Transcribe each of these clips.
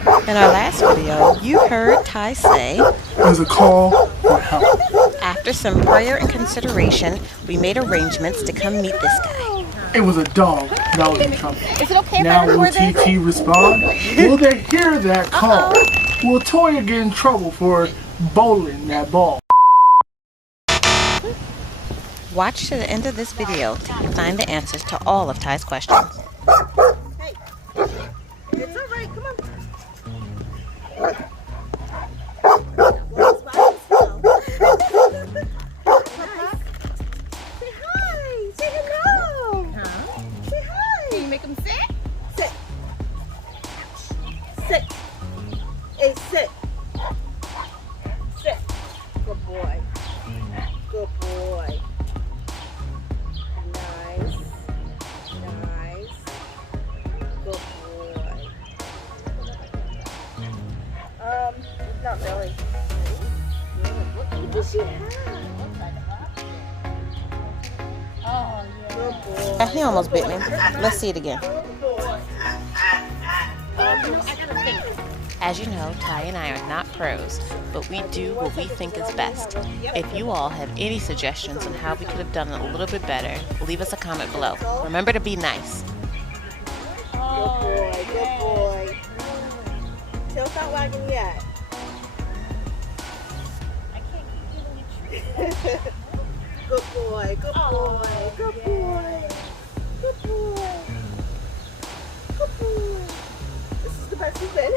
In our last video, you heard Ty say, There's a call for help. after some prayer and consideration, we made arrangements to come meet this guy. It was a dog that was in trouble. Is it okay if Now I will record this? TT respond? Will they hear that call? Will Toya get in trouble for bowling that ball? Watch to the end of this video till you find the answers to all of Ty's questions. Hey, it's all right. Come on. Well, it's by himself. Say hi. Say hello. Huh? Say hi. Can you make him sit? Sit. Sit. Hey, sit. Sit. Good boy. Good boy. Nice. Nice. Good boy. Not really. What does she have? Oh, yeah. Good boy. He almost bit me. Let's see it again. Good boy. I gotta think. As you know, Ty and I are not pros, but we do what we think is best. If you all have any suggestions on how we could have done it a little bit better, leave us a comment below. Remember to be nice. Good boy. Good boy. Tail's not wagging yet. I can't keep giving you treats. Good boy. Good boy. Good boy. Good boy. Good boy. This is the best he's been.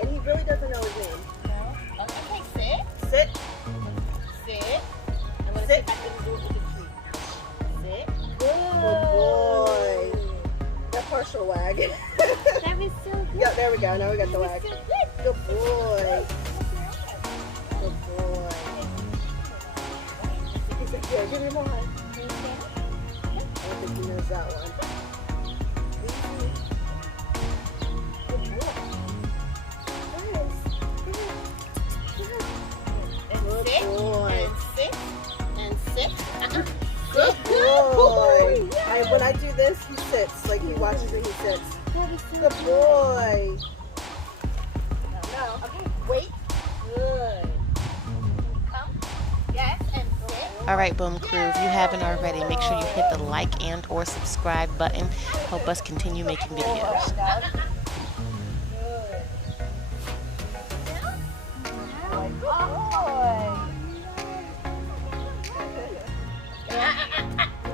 And he really doesn't know his name. No. Okay, sit. Sit. Sit. I'm gonna sit. I'm gonna do it with the treat. Sit. Good boy. That partial wag. That was so good. Yeah, there we go. Now we got the wag. So good. Good boy. Good boy. He's like, here, give me more. I don't think he knows that one. Good boy. Good boy. And sit. And sit. Good boy. When I do this, he sits. Like he watches and he sits. That was so Good good. boy. No. Okay, wait. Good. Come. Yes, and sit. Alright, Boom Crew, if you haven't already, make sure you hit the like and or subscribe button. Help us continue making videos.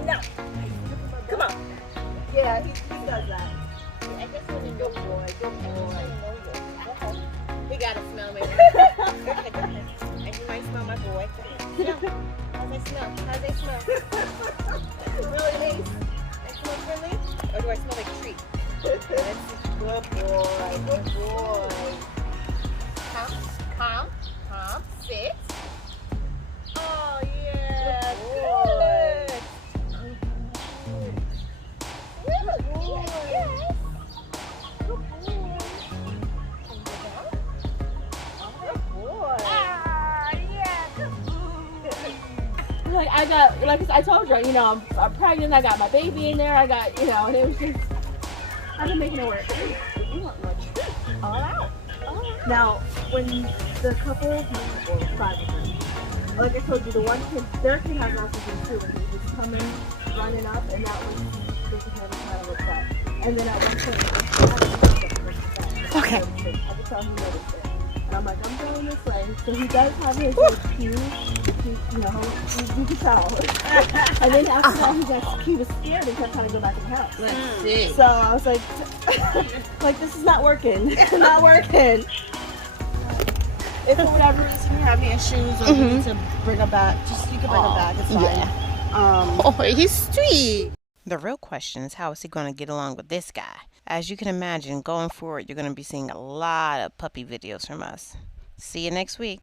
No. Come on. Yeah, he does that. I guess when you good boy, good boy. He gotta smell me. And you might smell my boy. Smell. How's they smell? How's they smell? Really nice. I smell friendly? Or do I smell like a treat? Good boy, good boy. Calm. Sit. Oh yeah, good. Good boy. Yes. Good boy. Good boy. Ah, yeah, good boy. Like I told you, I'm pregnant. I got my baby in there. I got, and it was just, I've been making it work. You want more treats? All out. Now, when the couple, or 5 of them, like I told you, the one kid, their kid has autism too, and he was coming, running up, and that was just kind of upset. And then at one point, Okay. I could tell he noticed it. And I'm like, I'm going this way. So he does have his like, cues. You can tell. And then after that, he was scared and kept trying to go back in the house. Let's see. So I was like, like this is not working. Not working. If for whatever reason you have any issues or you need to bring them back, you can bring them back. It's fine. Yeah. Oh, he's sweet. The real question is, how is he going to get along with this guy? As you can imagine, going forward, you're going to be seeing a lot of puppy videos from us. See you next week.